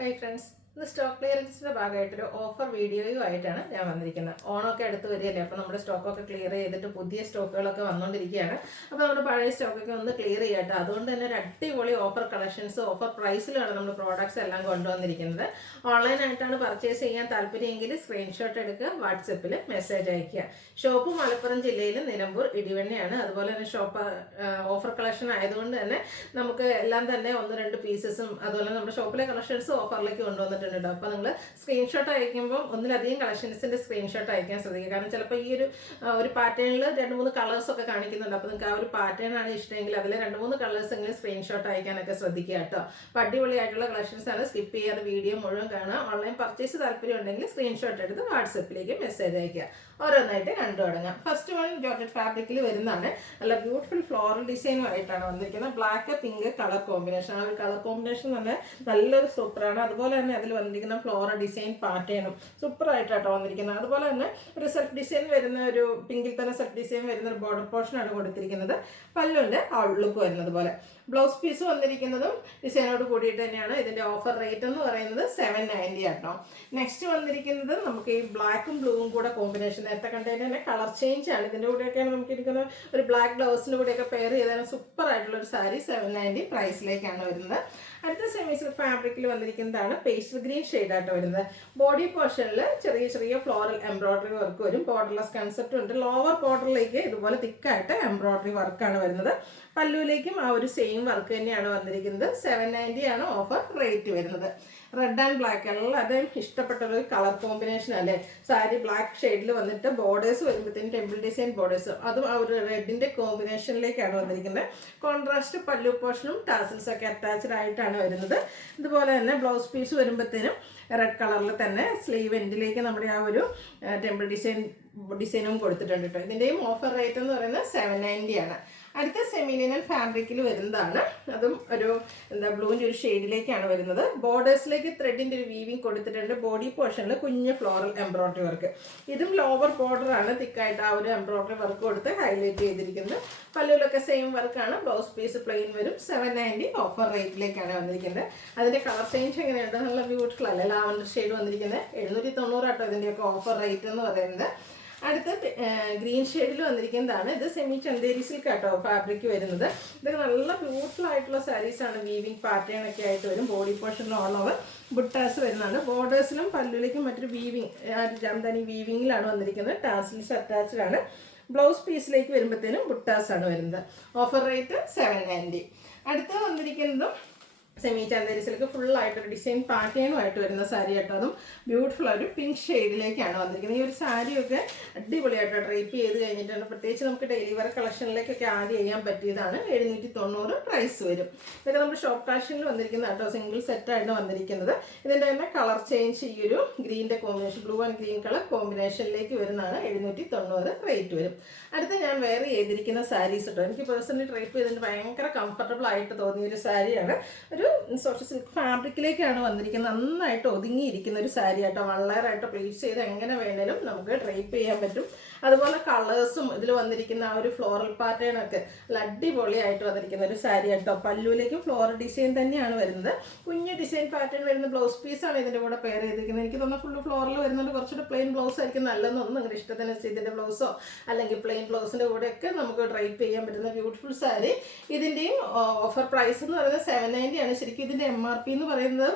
Hi friends. The stock clearance ഭാഗമായിട്ടൊരു offer വീഡിയോയുമായിട്ടാണ് ഞാൻ വന്നിരിക്കുന്നത്. ഓണമൊക്കെ അടുത്ത് വരികയല്ലേ, അപ്പോൾ നമ്മുടെ സ്റ്റോക്കൊക്കെ ക്ലിയർ ചെയ്തിട്ട് പുതിയ സ്റ്റോക്കുകളൊക്കെ വന്നുകൊണ്ടിരിക്കുകയാണ്. അപ്പോൾ നമ്മുടെ പഴയ സ്റ്റോക്കൊക്കെ ഒന്ന് ക്ലിയർ ചെയ്യട്ടെ. അതുകൊണ്ട് തന്നെ ഒരു അടിപൊളി ഓഫർ കളക്ഷൻസ് ഓഫർ പ്രൈസിലാണ് നമ്മൾ പ്രോഡക്റ്റ്സ് എല്ലാം കൊണ്ടുവന്നിരിക്കുന്നത്. ഓൺലൈനായിട്ടാണ് പർച്ചേസ് ചെയ്യാൻ താല്പര്യമെങ്കിൽ സ്ക്രീൻഷോട്ട് എടുക്കുക, വാട്സപ്പിൽ മെസ്സേജ് അയയ്ക്കുക. ഷോപ്പ് മലപ്പുറം ജില്ലയിൽ നിലമ്പൂർ ഇടിവണ്ണയാണ്. അതുപോലെ തന്നെ ഷോപ്പ് ഓഫർ കളക്ഷൻ ആയതുകൊണ്ട് തന്നെ നമുക്ക് എല്ലാം തന്നെ 1-2 പീസസും അതുപോലെ നമ്മുടെ ഷോപ്പിലെ കളക്ഷൻസ് ഓഫറിലേക്ക് കൊണ്ടുവന്നിട്ടുണ്ട്. അപ്പോൾ നിങ്ങൾ സ്ക്രീൻഷോട്ട് അയക്കുമ്പോൾ ഒന്നിലധികം കളക്ഷൻസിൻ്റെ സ്ക്രീൻഷോട്ട് അയക്കാൻ ശ്രദ്ധിക്കുക. കാരണം ചിലപ്പോൾ ഈ ഒരു പാറ്റേണിൽ 2-3 കളേഴ്സൊക്കെ കാണിക്കുന്നുണ്ട്. അപ്പോൾ നിങ്ങൾക്ക് ആ ഒരു പാറ്റേൺ ആണ് ഇഷ്ടമെങ്കിൽ അതിൽ 2-3 കളേഴ്സ് എങ്കിലും സ്ക്രീൻഷോട്ട് അയക്കാനൊക്കെ ശ്രദ്ധിക്കുക കേട്ടോ. അപ്പോൾ അടിപൊളിയായിട്ടുള്ള കളക്ഷൻസ് ആണ്. സ്കിപ്പ് ചെയ്യാതെ വീഡിയോ മുഴുവൻ കാണുക. ഓൺലൈൻ പർച്ചേസ് താല്പര്യം ഉണ്ടെങ്കിൽ സ്ക്രീൻഷോട്ട് എടുത്ത് വാട്സപ്പിലേക്ക് മെസ്സേജ് അയക്കുക. ഓരോന്നായിട്ട് കണ്ടു തുടങ്ങാം. ഫസ്റ്റ് വൺ ജോർജറ്റ് ഫാബ്രിക്കിൽ വരുന്നതാണ്. നല്ല ബ്യൂട്ടിഫുൾ ഫ്ലോറൽ ഡിസൈനുമായിട്ടാണ് വന്നിരിക്കുന്നത്. Black pink colour combination. ആ ഒരു കളർ കോമ്പിനേഷൻ തന്നെ നല്ലൊരു സൂപ്പറാണ്. അതുപോലെ തന്നെ അതിൽ വന്നിരിക്കുന്ന ഫ്ലോറൽ ഡിസൈൻ പാറ്റേണും സൂപ്പറായിട്ടാണ് വന്നിരിക്കുന്നത്. അതുപോലെ തന്നെ ഒരു സെൽഫ് ഡിസൈൻ വരുന്ന ഒരു പിങ്കിൽ തന്നെ സെൽഫ് ഡിസൈൻ വരുന്ന ഒരു ബോർഡർ പോർഷനാണ് കൊടുത്തിരിക്കുന്നത്. പല്ലുവിൻ്റെ ഔട്ട്ലുക്ക് വരുന്നത് പോലെ. ബ്ലൗസ് പീസ് വന്നിരിക്കുന്നതും ഡിസൈനോട് കൂടിയിട്ട് തന്നെയാണ്. ഇതിൻ്റെ ഓഫർ റേറ്റ് എന്ന് പറയുന്നത് 790 ആട്ടോ. നെക്സ്റ്റ് വന്നിരിക്കുന്നത് നമുക്ക് ഈ ബ്ലാക്കും ബ്ലൂവും കൂടെ കോമ്പിനേഷൻ. നേരത്തെ കണ്ടതിന് തന്നെ കളർ ചേഞ്ച് ആണ്. ഇതിൻ്റെ കൂടെയൊക്കെയാണ് നമുക്ക് ഇരിക്കുന്ന ഒരു ബ്ലാക്ക് ബ്ലൗസിൻ്റെ കൂടെയൊക്കെ പെയർ ചെയ്താൽ സൂപ്പർ ആയിട്ടുള്ള ഒരു സാരി 790 പ്രൈസിലേക്കാണ് വരുന്നത്. അടുത്ത സെമി സിൽക്ക് ഫാബ്രിക്കിൽ വന്നിരിക്കുന്നതാണ് പേസ്റ്റൽ ഗ്രീൻ ഷെയ്ഡായിട്ട് വരുന്നത്. ബോഡി പോർഷനിൽ ചെറിയ ചെറിയ ഫ്ലോറൽ എംബ്രോയിഡറി വർക്ക് വരും. ബോർഡർലെസ് കൺസെപ്റ്റ് ഉണ്ട്. ലോവർ ബോർഡറിലേക്ക് ഇതുപോലെ തിക്കായിട്ട് എംബ്രോയിഡറി വർക്കാണ് വരുന്നത്. പല്ലുവിലേക്കും ആ ഒരു സെയിം വർക്ക് തന്നെയാണ് വന്നിരിക്കുന്നത്. 790 ആണ് ഓഫർ റേറ്റ് വരുന്നത്. റെഡ് ആൻഡ് ബ്ലാക്ക് എല്ലാവരുടെയും ഇഷ്ടപ്പെട്ടൊരു കളർ കോമ്പിനേഷൻ അല്ലേ. സാരി ബ്ലാക്ക് ഷെയ്ഡിൽ വന്നിട്ട് ബോർഡേഴ്സ് വരുമ്പോഴത്തേക്കും ടെമ്പിൾ ഡിസൈൻ ബോർഡേഴ്സ്, അതും ആ ഒരു റെഡിൻ്റെ കോമ്പിനേഷനിലേക്കാണ് വന്നിരിക്കുന്നത്. കോൺട്രാസ്റ്റ് പല്ലു പോർഷനും ടാസിൽസ് ഒക്കെ അറ്റാച്ച്ഡ് ആയിട്ടാണ് വരുന്നത്. ഇതുപോലെ തന്നെ ബ്ലൗസ് പീസ് വരുമ്പോഴത്തേനും റെഡ് കളറിൽ തന്നെ സ്ലീവ് എൻഡിലേക്ക് നമ്മുടെ ആ ഒരു ടെമ്പിൾ ഡിസൈനും കൊടുത്തിട്ടുണ്ട് കേട്ടോ. ഇതിൻ്റെയും ഓഫർ റേറ്റ് എന്ന് പറയുന്നത് 790 ആണ്. അടുത്ത സെമി ലിനൻ ഫാബ്രിക്കിൽ വരുന്നതാണ്. അതും ഒരു ബ്ലൂവിൻ്റെ ഒരു ഷെയ്ഡിലേക്കാണ് വരുന്നത്. ബോർഡേഴ്സിലേക്ക് ത്രെഡിൻ്റെ ഒരു വീവിങ് കൊടുത്തിട്ടുണ്ട്. ബോഡി പോർഷനിൽ കുഞ്ഞ് ഫ്ലോറൽ എംബ്രോയിഡറി വർക്ക്. ഇതും ലോവർ ബോർഡറാണ്. തിക്കായിട്ട് ആ ഒരു എംബ്രോയിഡറി വർക്ക് കൊടുത്ത് ഹൈലൈറ്റ് ചെയ്തിരിക്കുന്നത്. പല്ലുവിലൊക്കെ സെയിം വർക്കാണ്. ബ്ലൗസ് പീസ് പ്ലെയിൻ വരും. 790 ഓഫർ റേറ്റിലേക്കാണ് വന്നിരിക്കുന്നത്. അതിൻ്റെ കളർ ചേഞ്ച് എങ്ങനെയുണ്ട്? നല്ല ബ്യൂട്ടിഫുൾ അല്ലേ. ലാവൻഡർ ഷെയ്ഡ് വന്നിരിക്കുന്നത്. 790 ആട്ടോ ഇതിൻ്റെയൊക്കെ ഓഫർ റേറ്റ് എന്ന് പറയുന്നത്. അടുത്ത ഗ്രീൻ ഷെയ്ഡിൽ വന്നിരിക്കുന്നതാണ്. ഇത് സെമി ചന്തേരി സിൽക്ക് ആട്ടോ ഫാബ്രിക് വരുന്നത്. ഇതൊക്കെ നല്ല ബ്യൂട്ടിഫുൾ ആയിട്ടുള്ള സാരീസാണ്. വീവിങ് പാറ്റേൺ ഒക്കെ ആയിട്ട് വരും. ബോഡി പോർഷനിൽ ഓൾ ഓവർ ബുട്ടാസ് വരുന്നതാണ്. ബോർഡേഴ്സിലും പല്ലുവിലേക്കും മറ്റൊരു വീവിങ് ജംദാനി വീവിങ്ങിലാണ് വന്നിരിക്കുന്നത്. ടാസിൽസ് അറ്റാച്ച്ഡ് ആണ്. ബ്ലൗസ് പീസിലേക്ക് വരുമ്പോഴത്തേനും ബുട്ടാസാണ് വരുന്നത്. Offer rate 790. അടുത്ത വന്നിരിക്കുന്നതും സെമി ചന്തേരി സിൽക്ക് ഫുള്ളായിട്ടൊരു ഡിസൈൻ പാറ്റേണുമായിട്ട് വരുന്ന സാരി ആട്ടോ. അതും ബ്യൂട്ടിഫുൾ ഒരു പിങ്ക് ഷെയ്ഡിലേക്കാണ് വന്നിരിക്കുന്നത്. ഈ ഒരു സാരിയൊക്കെ അടിപൊളിയായിട്ട് ഡ്രൈപ്പ് ചെയ്ത് കഴിഞ്ഞിട്ടുണ്ട്. പ്രത്യേകിച്ച് നമുക്ക് ഡെയിലി വെയർ കളക്ഷനിലേക്കൊക്കെ ആഡ് ചെയ്യാൻ പറ്റിയതാണ്. 790 പ്രൈസ് വരും. ഇതൊക്കെ നമ്മുടെ ഷോപ്പ് കളക്ഷനിൽ വന്നിരിക്കുന്ന കേട്ടോ. സിംഗിൾ സെറ്റായിട്ട് വന്നിരിക്കുന്നത്. ഇതിൻ്റെ തന്നെ കളർ ചേഞ്ച് ഈ ഒരു ഗ്രീൻ്റെ combination, blue and green colour കോമ്പിനേഷനിലേക്ക് വരുന്നതാണ്. 790 റേറ്റ് വരും. അടുത്ത ഞാൻ വെയർ ചെയ്തിരിക്കുന്ന സാരീസ് കേട്ടോ. എനിക്ക് പേഴ്സണലി ഡ്രൈപ്പ് ചെയ്തിട്ട് ഭയങ്കര കംഫർട്ടബിൾ ആയിട്ട് തോന്നിയൊരു സാരിയാണ്. ഒരു സോഫ്റ്റ് സിൽക്ക് ഫാബ്രിക്കിലേക്കാണ് വന്നിരിക്കുന്നത്. നന്നായിട്ട് ഒതുങ്ങിയിരിക്കുന്ന ഒരു സാരി ആട്ടോ. വളരെയായിട്ട് പ്ലേസ് ചെയ്ത് എങ്ങനെ വേണേലും നമുക്ക് ഡ്രൈപ്പ് ചെയ്യാൻ പറ്റും. അതുപോലെ കളേഴ്സും ഇതിൽ വന്നിരിക്കുന്ന ആ ഒരു ഫ്ലോറൽ പാറ്റേൺ ഒക്കെ നല്ല അടിപൊളിയായിട്ട് വന്നിരിക്കുന്ന ഒരു സാരി ആട്ടോ. പല്ലുവിലേക്കും ഫ്ലോറൽ ഡിസൈൻ തന്നെയാണ് വരുന്നത്. കുഞ്ഞ് ഡിസൈൻ പാറ്റേൺ വരുന്ന ബ്ലൗസ് പീസാണ് ഇതിൻ്റെ കൂടെ പെയർ ചെയ്തിരിക്കുന്നത്. എനിക്ക് തോന്നുന്നു ഫുള്ള് ഫ്ലോറിൽ വരുന്നുണ്ട്. കുറച്ചുകൂടെ പ്ലെയിൻ ബ്ലൗസ് ആയിരിക്കും നല്ലതെന്നൊന്നും നിങ്ങളുടെ ഇഷ്ടത്തിന് ഇതിൻ്റെ ബ്ലൗസോ അല്ലെങ്കിൽ പ്ലെയിൻ ബ്ലൗസിൻ്റെ കൂടെയൊക്കെ നമുക്ക് ഡ്രൈപ്പ് ചെയ്യാൻ പറ്റുന്ന ബ്യൂട്ടിഫുൾ സാരി. ഇതിൻ്റെയും ഓഫർ പ്രൈസ് എന്ന് പറയുന്നത് 790 ആണ്. ശരിക്കും ഇതിൻ്റെ MRP എന്ന് പറയുന്നത്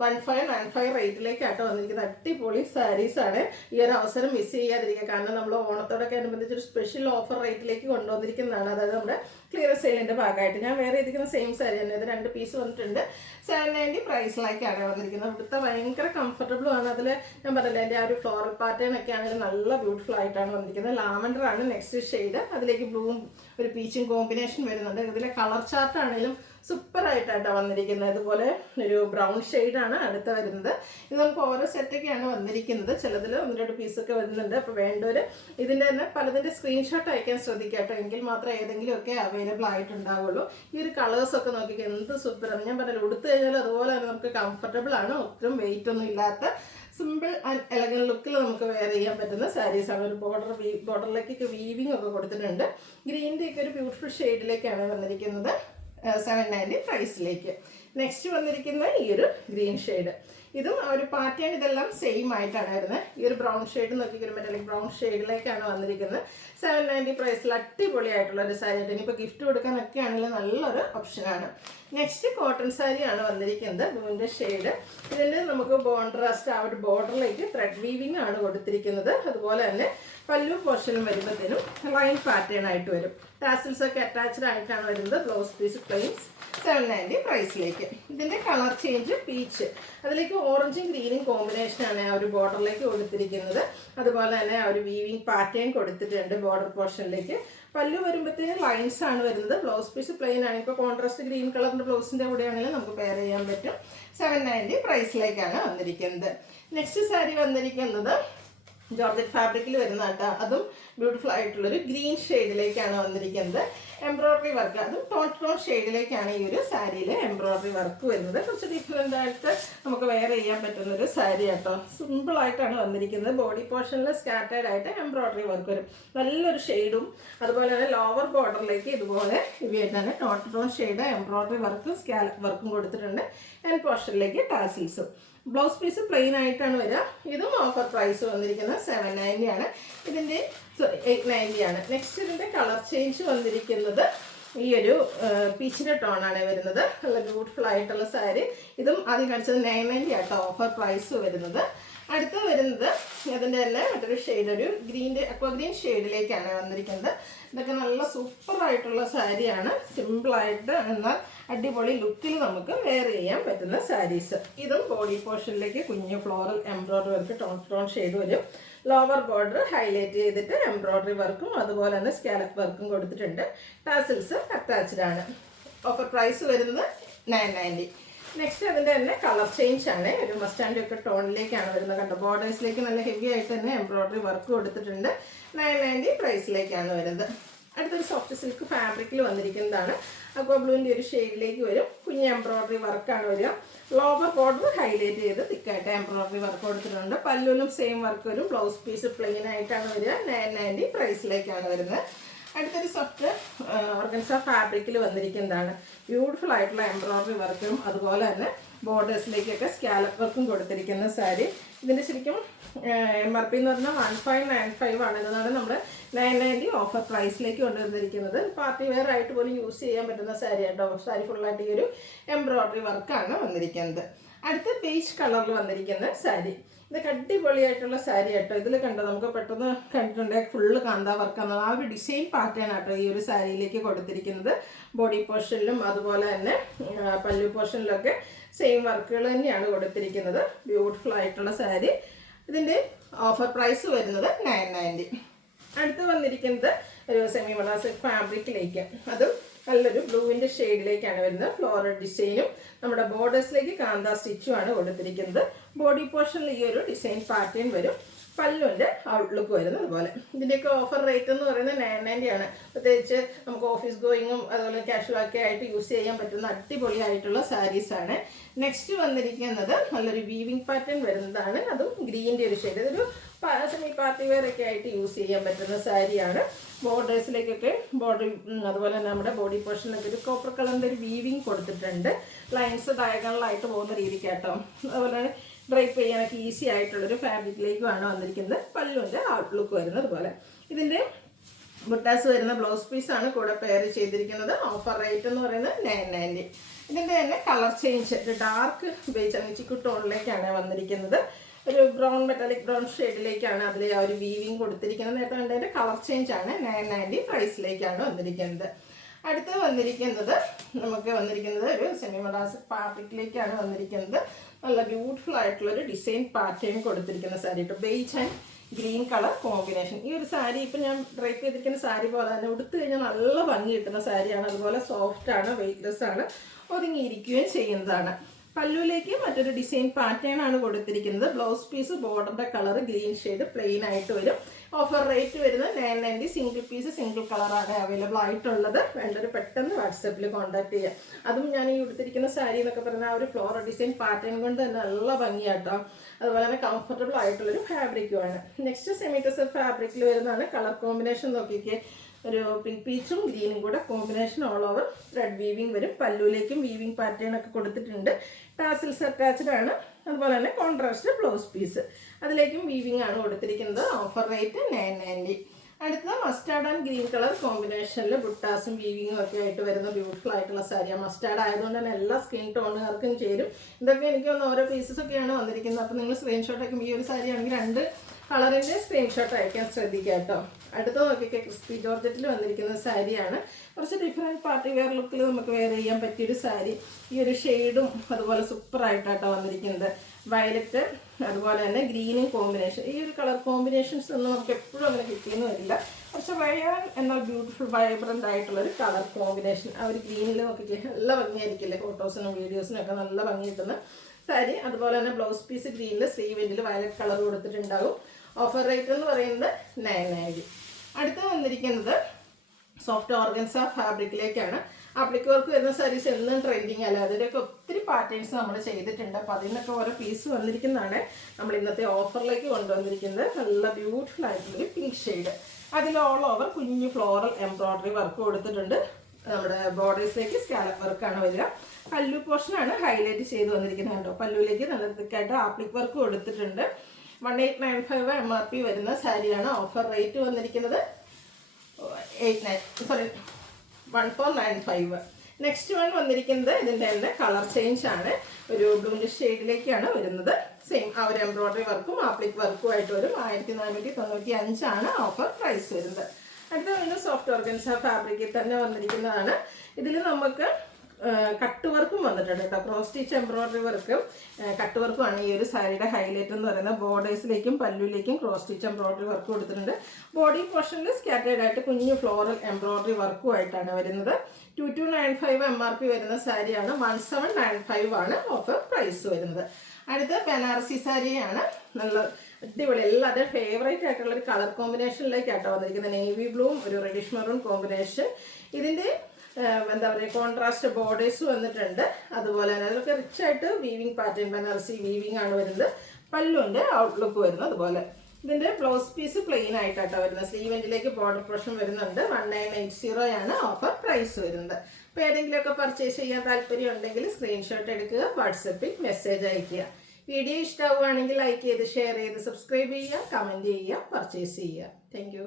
1595 റേറ്റിലേക്കാട്ടോ വന്നിരിക്കുന്നത്. അടിപൊളി സാരീസാണ്. ഈ ഒരു അവസരം മിസ് ചെയ്യാതിരിക്കുക. കാരണം നമ്മൾ ഓണത്തോടൊക്കെ അനുബന്ധിച്ച് ഒരു സ്പെഷ്യൽ ഓഫർ റേറ്റിലേക്ക് കൊണ്ടുവന്നിരിക്കുന്നതാണ്. അതായത് നമ്മുടെ ക്ലിയർ സെയിലിൻ്റെ ഭാഗമായിട്ട് ഞാൻ വേറെ ചെയ്തിരിക്കുന്ന സെയിം സാരി തന്നെ. ഇത് 2 പീസ് വന്നിട്ടുണ്ട്. 790 പ്രൈസിലേക്കാണ് വന്നിരിക്കുന്നത്. ഇവിടുത്തെ ഭയങ്കര കംഫർട്ടബിളും ആണ്. അതിൽ ഞാൻ പറഞ്ഞില്ല, എൻ്റെ ആ ഒരു ഫ്ലോറൽ പാറ്റേൺ ഒക്കെ ആണെങ്കിൽ നല്ല ബ്യൂട്ടിഫുൾ ആയിട്ടാണ് വന്നിരിക്കുന്നത്. ലാവൻഡർ ആണ് നെക്സ്റ്റ് ഷെയ്ഡ്. അതിലേക്ക് ബ്ലൂവും ഒരു പീച്ചും കോമ്പിനേഷൻ വരുന്നുണ്ട്. ഇതിലെ കളർ ചാർട്ട് ആണെങ്കിലും സൂപ്പറായിട്ടാണ് വന്നിരിക്കുന്നത്. ഇതുപോലെ ഒരു ബ്രൗൺ ഷെയ്ഡാണ് അടുത്ത വരുന്നത്. ഇത് നമുക്ക് ഓരോ സെറ്റൊക്കെയാണ് വന്നിരിക്കുന്നത്. ചിലതിൽ 1-2 പീസൊക്കെ വരുന്നുണ്ട്. അപ്പോൾ വേണ്ടവർ ഇതിൻ്റെ തന്നെ പലതിൻ്റെ സ്ക്രീൻഷോട്ട് അയക്കാൻ ശ്രദ്ധിക്കുക കേട്ടോ. എങ്കിൽ മാത്രമേ ഏതെങ്കിലുമൊക്കെ അവൈലബിൾ ആയിട്ടുണ്ടാവുള്ളൂ. ഈ ഒരു കളേഴ്സൊക്കെ നോക്കിക്കുക, എന്ത് സൂപ്പറാണ്. ഞാൻ പറഞ്ഞല്ലോ, ഉടുത്തു കഴിഞ്ഞാൽ അതുപോലെ തന്നെ നമുക്ക് കംഫർട്ടബിൾ ആണ്. ഒട്ടും വെയിറ്റ് ഒന്നും ഇല്ലാത്ത സിമ്പിൾ ആൻഡ് എലഗൻ ലുക്കിൽ നമുക്ക് വെയർ ചെയ്യാൻ പറ്റുന്ന സാരീസാണ്. ഒരു ബോർഡറിലേക്കൊക്കെ വീവിങ് ഒക്കെ കൊടുത്തിട്ടുണ്ട്. ഗ്രീൻ്റെ ഒക്കെ ഒരു ബ്യൂട്ടിഫുൾ ഷെയ്ഡിലേക്കാണ് വന്നിരിക്കുന്നത്. 790 പ്രൈസിലേക്ക്. നെക്സ്റ്റ് വന്നിരിക്കുന്ന ഈ ഒരു ഗ്രീൻ ഷെയ്ഡ്, ഇതും ആ ഒരു പാറ്റേൺ ഇതെല്ലാം സെയിം ആയിട്ടാണ് വരുന്നത്. ഈ ഒരു ബ്രൗൺ ഷെയ്ഡ് നോക്കിക്കൊരു മെറ്റാലിക് ബ്രൗൺ ഷെയ്ഡിലേക്കാണ് വന്നിരിക്കുന്നത്. 790 പ്രൈസിൽ അടിപൊളിയായിട്ടുള്ള ഒരു സാരി ആയിട്ട് ഇനിയിപ്പോൾ ഗിഫ്റ്റ് കൊടുക്കാനൊക്കെ ആണെങ്കിൽ നല്ലൊരു ഓപ്ഷനാണ്. നെക്സ്റ്റ് കോട്ടൺ സാരിയാണ് വന്നിരിക്കുന്നത്, ബ്ലൂവിൻ്റെ ഷെയ്ഡ്. ഇതിൻ്റെ നമുക്ക് കോൺട്രാസ്റ്റ് ആ ഒരു ബോർഡറിലേക്ക് ത്രെഡ് വീവിംഗ് ആണ് കൊടുത്തിരിക്കുന്നത്. അതുപോലെ തന്നെ പല്ലു പോർഷനും വരുമ്പോഴത്തേനും ലൈൻ പാറ്റേൺ ആയിട്ട് വരും. ടാസിൽസ് ഒക്കെ അറ്റാച്ച്ഡ് ആയിട്ടാണ് വരുന്നത്. ബ്ലൗസ് പീസ് പ്ലെയിൻസ് 790 പ്രൈസിലേക്ക്. ഇതിൻ്റെ കളർ ചേഞ്ച് പീച്ച്, അതിലേക്ക് ഓറഞ്ചും ഗ്രീനും കോമ്പിനേഷനാണ് ആ ഒരു ബോർഡറിലേക്ക് കൊടുത്തിരിക്കുന്നത്. അതുപോലെ തന്നെ ആ ഒരു വീവിങ് പാറ്റേൺ കൊടുത്തിട്ടുണ്ട് ബോർഡർ പോർഷനിലേക്ക്. പല്ലു വരുമ്പോഴത്തേന് ലൈൻസ് ആണ് വരുന്നത്. ബ്ലൗസ് പീസ് പ്ലെയിൻ ആണ്. ഇപ്പോൾ കോൺട്രാസ്റ്റ് ഗ്രീൻ കളറിൻ്റെ ബ്ലൗസിൻ്റെ കൂടെയാണെങ്കിലും നമുക്ക് പെയർ ചെയ്യാൻ പറ്റും. 790 പ്രൈസിലേക്കാണ് വന്നിരിക്കുന്നത്. നെക്സ്റ്റ് സാരി വന്നിരിക്കുന്നത് ജോർജറ്റ് ഫാബ്രിക്കിൽ വരുന്ന കേട്ടോ, അതും ബ്യൂട്ടിഫുൾ ആയിട്ടുള്ളൊരു ഗ്രീൻ ഷെയ്ഡിലേക്കാണ് വന്നിരിക്കുന്നത്. എംബ്രോയ്ഡറി വർക്ക്, അതും ടോൺ ഷെയ്ഡിലേക്കാണ് ഈ ഒരു സാരിയിൽ എംബ്രോയ്ഡറി വർക്ക് വരുന്നത്. കുറച്ച് ഡിഫറെൻ്റ് ആയിട്ട് നമുക്ക് വെയർ ചെയ്യാൻ പറ്റുന്നൊരു സാരി കേട്ടോ. സിമ്പിളായിട്ടാണ് വന്നിരിക്കുന്നത്. ബോഡി പോർഷനിൽ സ്കാറ്റേഡ് ആയിട്ട് എംബ്രോയ്ഡറി വർക്ക് വരും. നല്ലൊരു ഷെയ്ഡും അതുപോലെ തന്നെ ലോവർ ബോർഡറിലേക്ക് ഇതുപോലെ ഇവയായിട്ട് തന്നെ ടോൺ ഷെയ്ഡ് എംബ്രോയ്ഡറി വർക്കും സ്കാലപ്പ് വർക്കും കൊടുത്തിട്ടുണ്ട്. എൻഡ് പോർഷനിലേക്ക് ടാസിൽസും. ബ്ലൗസ് പീസ് പ്ലെയിൻ ആയിട്ടാണ് വരിക. ഇതും ഓഫർ പ്രൈസ് വന്നിരിക്കുന്നത് 790 ആണ്. ഇതിൻ്റെ 890 ആണ്. നെക്സ്റ്റ് ഇതിൻ്റെ കളർ ചേഞ്ച് വന്നിരിക്കുന്നത് ഈ ഒരു പീച്ചിൻ്റെ ടോണാണ് വരുന്നത്. നല്ല ബ്യൂട്ടിഫുൾ ആയിട്ടുള്ള സാരി. ഇതും ആദ്യം കാണിച്ചത് 990 ആട്ടോ ഓഫർ പ്രൈസ് വരുന്നത്. അടുത്ത് വരുന്നത് അതിൻ്റെ തന്നെ മറ്റൊരു ഷെയ്ഡ്, ഒരു ഗ്രീൻ്റെ അക്വ ഗ്രീൻ ഷെയ്ഡിലേക്കാണ് വന്നിരിക്കുന്നത്. ഇതൊക്കെ നല്ല സൂപ്പറായിട്ടുള്ള സാരിയാണ്. സിമ്പിളായിട്ട് എന്നാൽ അടിപൊളി ലുക്കിൽ നമുക്ക് വെയർ ചെയ്യാൻ പറ്റുന്ന സാരീസ്. ഇതും ബോഡി പോർഷനിലേക്ക് കുഞ്ഞു floral embroidery work tone shade വരും. ലോവർ ബോർഡർ ഹൈലൈറ്റ് ചെയ്തിട്ട് എംബ്രോയ്ഡറി വർക്കും അതുപോലെ തന്നെ സ്കാലപ്പ് വർക്കും കൊടുത്തിട്ടുണ്ട്. ടാസിൽസ് അറ്റാച്ച്ഡ് ആണ്. ഓഫർ പ്രൈസ് വരുന്നത് 990. നെക്സ്റ്റ് അതിൻ്റെ തന്നെ കളർ ചേഞ്ച് ആണ്. ഒരു മസ്റ്റാൻഡ് ഒക്കെ ടോണിലേക്കാണ് വരുന്നത്. കണ്ടോ, ബോർഡേഴ്സിലേക്ക് നല്ല ഹെവി ആയിട്ട് തന്നെ എംബ്രോയ്ഡറി വർക്ക് കൊടുത്തിട്ടുണ്ട്. 990 പ്രൈസിലേക്കാണ് വരുന്നത്. അടുത്തൊരു സോഫ്റ്റ് സിൽക്ക് ഫാബ്രിക്കിൽ വന്നിരിക്കുന്നതാണ്. അക്വാ ബ്ലൂവിൻ്റെ ഒരു ഷെയ്ഡിലേക്ക് വരും. കുഞ്ഞ് എംബ്രോയ്ഡറി വർക്കാണ് വരിക. ലോവർ ബോർഡർ ഹൈലൈറ്റ് ചെയ്ത് തിക്കായിട്ട് എംബ്രോയ്ഡറി വർക്ക് കൊടുത്തിട്ടുണ്ട്. പല്ലുവിലും സെയിം വർക്ക് വരും. ബ്ലൗസ് പീസ് പ്ലെയിൻ ആയിട്ടാണ് വരിക. 990 പ്രൈസിലേക്കാണ് വരുന്നത്. അടുത്തൊരു സോഫ്റ്റ് ഓർഗൻസ ഫാബ്രിക്കിൽ വന്നിരിക്കുന്നതാണ്. ബ്യൂട്ടിഫുൾ ആയിട്ടുള്ള എംബ്രോയ്ഡറി വർക്കും അതുപോലെ തന്നെ ബോർഡേഴ്സിലേക്കൊക്കെ സ്കാലപ്പ് വർക്കും കൊടുത്തിരിക്കുന്ന സാരി. ഇതിൻ്റെ ശരിക്കും MRP എന്ന് പറഞ്ഞാൽ 1595 ആണ്. ഇതാണ് നമ്മൾ 990 ഓഫർ പ്രൈസിലേക്ക് കൊണ്ടുവന്നിരിക്കുന്നത്. പാർട്ടി വെയർ ആയിട്ട് പോലും യൂസ് ചെയ്യാൻ പറ്റുന്ന സാരി കേട്ടോ. സാരി ഫുള്ളായിട്ട് ഈ ഒരു എംബ്രോയ്ഡറി വർക്കാണ് വന്നിരിക്കുന്നത്. അടുത്ത ബേജ് കളറിൽ വന്നിരിക്കുന്ന സാരി. ഇതൊക്കെ അടിപൊളിയായിട്ടുള്ള സാരി കേട്ടോ. ഇതിൽ കണ്ടോ, നമുക്ക് പെട്ടെന്ന് കണ്ടിട്ടുണ്ടെങ്കിൽ ഫുള്ള് കാന്താ വർക്കാണ്. ആ ഒരു ഡിസൈൻ പാറ്റേൺ ആട്ടോ ഈ ഒരു സാരിയിലേക്ക് കൊടുത്തിരിക്കുന്നത്. ബോഡി പോർഷനിലും അതുപോലെ തന്നെ പല്ലു പോർഷനിലൊക്കെ സെയിം വർക്കുകൾ തന്നെയാണ് കൊടുത്തിരിക്കുന്നത്. ബ്യൂട്ടിഫുൾ ആയിട്ടുള്ള സാരി. ഇതിൻ്റെ ഓഫർ പ്രൈസ് വരുന്നത് 990. അടുത്ത് വന്നിരിക്കുന്നത് ഒരു സെമി മൊളാസിക് ഫാബ്രിക്കിലേക്ക്, അതും നല്ലൊരു ബ്ലൂവിൻ്റെ ഷെയ്ഡിലേക്കാണ് വരുന്നത്. ഫ്ലോറൽ ഡിസൈനും നമ്മുടെ ബോർഡേഴ്സിലേക്ക് കാന്താ സ്റ്റിച്ചുമാണ് കൊടുത്തിരിക്കുന്നത്. ബോഡി പോർഷനിൽ ഈ ഒരു ഡിസൈൻ പാറ്റേൺ വരും. പല്ലുവിൻ്റെ ഔട്ട്ലുക്ക് വരുന്നത് അതുപോലെ. ഇതിൻ്റെയൊക്കെ ഓഫർ റേറ്റ് എന്ന് പറയുന്നത് 990 ആണ്. പ്രത്യേകിച്ച് നമുക്ക് ഓഫീസ് ഗോയിങ്ങും അതുപോലെ കാഷ്വലൊക്കെ ആയിട്ട് യൂസ് ചെയ്യാൻ പറ്റുന്ന അടിപൊളിയായിട്ടുള്ള സാരീസാണ്. നെക്സ്റ്റ് വന്നിരിക്കുന്നത് നല്ലൊരു വീവിങ് പാറ്റേൺ വരുന്നതാണ്. അതും ഗ്രീൻ്റെ ഒരു ഷെയ്ഡ്. ഇതൊരു സെമി പാർട്ടി വെയർ ഒക്കെ ആയിട്ട് യൂസ് ചെയ്യാൻ പറ്റുന്ന സാരിയാണ്. ബോർഡേഴ്സിലേക്കൊക്കെ ബോർഡർ അതുപോലെ തന്നെ നമ്മുടെ ബോഡി പോർഷനിലൊക്കെ ഒരു കോപ്പർ കളറിൻ്റെ ഒരു വീവിങ് കൊടുത്തിട്ടുണ്ട്. ലൈൻസ് ഡയഗണലായിട്ട് പോകുന്ന രീതിക്കാട്ടോ. അതുപോലെ ഡ്രൈപ്പ് ചെയ്യാനൊക്കെ ഈസി ആയിട്ടുള്ളൊരു ഫാബ്രിക്കിലേക്കുമാണ് വന്നിരിക്കുന്നത്. പല്ലുവിൻ്റെ ഔട്ട്ലുക്ക് വരുന്നത് അതുപോലെ. ഇതിൻ്റെ ബുട്ടാസ് വരുന്ന ബ്ലൗസ് പീസാണ് കൂടെ പെയർ ചെയ്തിരിക്കുന്നത്. ഓഫർ റേറ്റ് എന്ന് പറയുന്നത് 990. ഇതിൻ്റെ തന്നെ കളർ ചേഞ്ച് ഒരു ഡാർക്ക് ബേജ് ചിക്കു ടോണിലേക്കാണ് വന്നിരിക്കുന്നത്. ഒരു ബ്രൗൺ മെറ്റാലിക് ബ്രൗൺ ഷെയ്ഡിലേക്കാണ് അതിൽ ആ ഒരു വീവിങ് കൊടുത്തിരിക്കുന്നത്. നേരത്തെ കണ്ടതിൻ്റെ കളർ ചേഞ്ച് ആണ്. 990 പ്രൈസിലേക്കാണ് വന്നിരിക്കുന്നത്. അടുത്ത് വന്നിരിക്കുന്നത് നമുക്ക് വന്നിരിക്കുന്നത് ഒരു സെമി മൊളാസിക് ഫാബ്രിക്കിലേക്കാണ് വന്നിരിക്കുന്നത്. നല്ല ബ്യൂട്ടിഫുൾ ആയിട്ടുള്ളൊരു ഡിസൈൻ പാറ്റേൺ കൊടുത്തിരിക്കുന്ന സാരി കേട്ടോ. Beige and green colour combination. ഈ ഒരു സാരി ഇപ്പം ഞാൻ ഡ്രൈപ്പ് ചെയ്തിരിക്കുന്ന സാരി പോലെ തന്നെ ഉടുത്ത് കഴിഞ്ഞാൽ നല്ല ഭംഗി കിട്ടുന്ന സാരിയാണ്. അതുപോലെ സോഫ്റ്റ് ആണ്, വെയ്റ്റ്ലെസ് ആണ്, ഒതുങ്ങിയിരിക്കുകയും ചെയ്യുന്നതാണ്. പല്ലുവിലേക്ക് മറ്റൊരു ഡിസൈൻ പാറ്റേൺ ആണ് കൊടുത്തിരിക്കുന്നത്. ബ്ലൗസ് പീസ് ബോർഡറിൻ്റെ കളർ ഗ്രീൻ ഷെയ്ഡ് പ്ലെയിൻ ആയിട്ട് വരും. ഓഫർ റേറ്റ് വരുന്നത് 990. സിംഗിൾ പീസ് സിംഗിൾ കളറാണ് അവൈലബിൾ ആയിട്ടുള്ളത്. വേണ്ടൊരു പെട്ടെന്ന് വാട്സപ്പിൽ കോൺടാക്ട് ചെയ്യുക. അതും ഞാൻ ഈ ഉടുത്തിരിക്കുന്ന സാരി എന്നൊക്കെ പറഞ്ഞാൽ ആ ഒരു ഫ്ലോറൽ ഡിസൈൻ പാറ്റേൺ കൊണ്ട് തന്നെ നല്ല ഭംഗിയാട്ടോ. അതുപോലെ തന്നെ കംഫർട്ടബിൾ ആയിട്ടുള്ളൊരു ഫാബ്രിക്കുമാണ്. നെക്സ്റ്റ് സെമി ടെസർ ഫാബ്രിക്കിൽ വരുന്നതാണ്. കളർ കോമ്പിനേഷൻ നോക്കിക്കേ, ഒരു പിങ്ക് പീച്ചും ഗ്രീനും കൂടെ combination all over thread weaving വരും. പല്ലുവിലേക്കും വീവിങ് പാറ്റേൺ ഒക്കെ കൊടുത്തിട്ടുണ്ട്. ടാസിൽസ് അറ്റാച്ച്ഡ് ആണ്. അതുപോലെ തന്നെ കോൺട്രാസ്റ്റ് ബ്ലൗസ് പീസ്, അതിലേക്കും വീവിങ് ആണ് കൊടുത്തിരിക്കുന്നത്. Offer rate 990. അടുത്ത മസ്റ്റാർഡ് ആൻഡ് ഗ്രീൻ കളർ കോമ്പിനേഷനിൽ ബുട്ടാസും വീവിങ്ങും ഒക്കെ ആയിട്ട് വരുന്ന ബ്യൂട്ടിഫുൾ ആയിട്ടുള്ള സാരിയാണ്. മസ്റ്റാർഡ് ആയതുകൊണ്ട് തന്നെ എല്ലാ സ്കിൻ ടോണുകാർക്കും ചേരും. ഇതൊക്കെ എനിക്ക് തോന്നുന്നു ഓരോ പീസസ് ഒക്കെയാണ് വന്നിരിക്കുന്നത്. അപ്പോൾ നിങ്ങൾ സ്ക്രീൻഷോട്ട് ആക്കും. ഈ ഒരു സാരി ആണെങ്കിൽ 2 കളറിൻ്റെ സ്ക്രീൻഷോട്ട് അയക്കാൻ ശ്രദ്ധിക്കുക കേട്ടോ. അടുത്ത നോക്കിയൊക്കെ ക്രിസ്പി ജോർജറ്റിൽ വന്നിരിക്കുന്ന സാരിയാണ്. കുറച്ച് ഡിഫറെൻറ്റ് പാർട്ടി വെയർ ലുക്കിൽ നമുക്ക് വെയർ ചെയ്യാൻ പറ്റിയൊരു സാരി. ഈ ഒരു ഷെയ്ഡും അതുപോലെ സൂപ്പറായിട്ടാട്ടോ വന്നിരിക്കുന്നത്. വയലറ്റ് അതുപോലെ തന്നെ ഗ്രീനും കോമ്പിനേഷൻ. ഈ ഒരു കളർ കോമ്പിനേഷൻസ് ഒന്നും നമുക്ക് എപ്പോഴും അങ്ങനെ കിട്ടിയെന്ന് വരില്ല. പക്ഷെ റയർ എന്നാൽ ബ്യൂട്ടിഫുൾ വൈബ്രൻ്റ് ആയിട്ടുള്ളൊരു കളർ കോമ്പിനേഷൻ. ആ ഒരു ഗ്രീനിൽ നോക്കിയിട്ട് നല്ല ഭംഗിയായിരിക്കില്ലേ, ഫോട്ടോസിനും വീഡിയോസിനും ഒക്കെ നല്ല ഭംഗി കിട്ടുന്ന സാരി. അതുപോലെ തന്നെ ബ്ലൗസ് പീസ് ഗ്രീനിൽ സ്ലീവ് എൻഡിൽ വയലറ്റ് കളർ കൊടുത്തിട്ടുണ്ടാകും. ഓഫർ റേറ്റ് എന്ന് പറയുന്നത് 990. അടുത്ത് വന്നിരിക്കുന്നത് സോഫ്റ്റ് ഓർഗൻസ ഫാബ്രിക്കിലേക്കാണ്. ആപ്ലിക് വർക്ക് വരുന്ന സാരീസ് എന്നും ട്രെൻഡിങ് അല്ല. അതിൻ്റെയൊക്കെ ഒത്തിരി പാറ്റേൺസ് നമ്മൾ ചെയ്തിട്ടുണ്ട്. അപ്പോൾ അതിനൊക്കെ ഓരോ പീസ് വന്നിരിക്കുന്നതാണ് നമ്മൾ ഇന്നത്തെ ഓഫറിലേക്ക് കൊണ്ടുവന്നിരിക്കുന്നത്. നല്ല ബ്യൂട്ടിഫുൾ ആയിട്ടുള്ളൊരു പിങ്ക് ഷെയ്ഡ്. അതിൽ ഓൾ ഓവർ കുഞ്ഞു ഫ്ലോറൽ എംബ്രോയ്ഡറി വർക്ക് കൊടുത്തിട്ടുണ്ട്. നമ്മുടെ ബോർഡേഴ്സിലേക്ക് സ്കാലപ്പ് വർക്കാണ് വരിക. പല്ലു പോർഷനാണ് ഹൈലൈറ്റ് ചെയ്ത് വന്നിരിക്കുന്നത് കേട്ടോ. പല്ലുവിലേക്ക് നല്ല തിക്കായിട്ട് ആപ്ലിക് വർക്ക് കൊടുത്തിട്ടുണ്ട്. 1895 MRP വരുന്ന സാരിയാണ്. ഓഫർ റേറ്റ് വന്നിരിക്കുന്നത് 1495. നെക്സ്റ്റ് വൺ വന്നിരിക്കുന്നത് ഇതിൻ്റെ തന്നെ കളർ ചേഞ്ച് ആണ്. ഒരു ബ്ലൂയിഷ് ഷെയ്ഡിലേക്കാണ് വരുന്നത്. സെയിം ആ ഒരു എംബ്രോയ്ഡറി വർക്കും ആപ്ലിക് വർക്കും ആയിട്ട് വരും. 1495 ഓഫർ പ്രൈസ് വരുന്നത്. അടുത്ത വീണ്ടും സോഫ്റ്റ് ഓർഗൻസ ഫാബ്രിക്കിൽ തന്നെ വന്നിരിക്കുന്നതാണ്. ഇതിൽ നമുക്ക് കട്ട് വർക്കും വന്നിട്ടുണ്ട് കേട്ടോ. ക്രോസ് സ്റ്റിച്ച് എംബ്രോയ്ഡറി വർക്കും കട്ട് വർക്കുമാണ് ഈ ഒരു സാരിയുടെ ഹൈലൈറ്റ് എന്ന് പറയുന്നത്. ബോർഡേഴ്സിലേക്കും പല്ലുവിലേക്കും ക്രോസ് സ്റ്റിച്ച് എംബ്രോയ്ഡറി വർക്ക് കൊടുത്തിട്ടുണ്ട്. ബോഡി പോർഷനിൽ സ്കാറ്റേഡ് ആയിട്ട് കുഞ്ഞു ഫ്ലോറൽ എംബ്രോയ്ഡറി വർക്കും ആയിട്ടാണ് വരുന്നത്. 2295 MRP വരുന്ന സാരിയാണ്. 1795 ആണ് ഓഫർ പ്രൈസ് വരുന്നത്. അടുത്ത ബനാറസി സാരിയാണ്. നല്ല അടിപൊളി, എല്ലാവരുടെയും ഫേവറേറ്റ് ആയിട്ടുള്ളൊരു കളർ കോമ്പിനേഷനിലേക്കാട്ടോ വന്നിരിക്കുന്നത്. നേവി ബ്ലൂവും ഒരു റെഡിഷ് മെറൂൺ കോമ്പിനേഷൻ. ഇതിൻ്റെ എന്താ പറയുക, കോൺട്രാസ്റ്റ് ബോർഡേഴ്സ് വന്നിട്ടുണ്ട്. അതുപോലെ തന്നെ അതൊക്കെ റിച്ച് ആയിട്ട് വീവിങ് പാറ്റേൺ ബനാറസി വീവിങ് ആണ് വരുന്നത്. പല്ലുവിൻ്റെ ഔട്ട്ലുക്ക് വരുന്നത് അതുപോലെ. ഇതിൻ്റെ ബ്ലൗസ് പീസ് പ്ലെയിൻ ആയിട്ടാട്ടോ വരുന്നത്. സ്ലീവ് എൻഡിലേക്ക് ബോർഡർ പോർഷൻ വരുന്നുണ്ട്. 1980 ആണ് ഓഫർ പ്രൈസ് വരുന്നത്. അപ്പോൾ ഏതെങ്കിലുമൊക്കെ പർച്ചേസ് ചെയ്യാൻ താല്പര്യം ഉണ്ടെങ്കിൽ സ്ക്രീൻഷോട്ട് എടുക്കുക, വാട്സപ്പിൽ മെസ്സേജ് അയയ്ക്കുക. വീഡിയോ ഇഷ്ടമാവുകയാണെങ്കിൽ ലൈക്ക് ചെയ്ത് ഷെയർ ചെയ്ത് സബ്സ്ക്രൈബ് ചെയ്യുക, കമൻറ്റ് ചെയ്യുക, പർച്ചേസ് ചെയ്യുക. താങ്ക്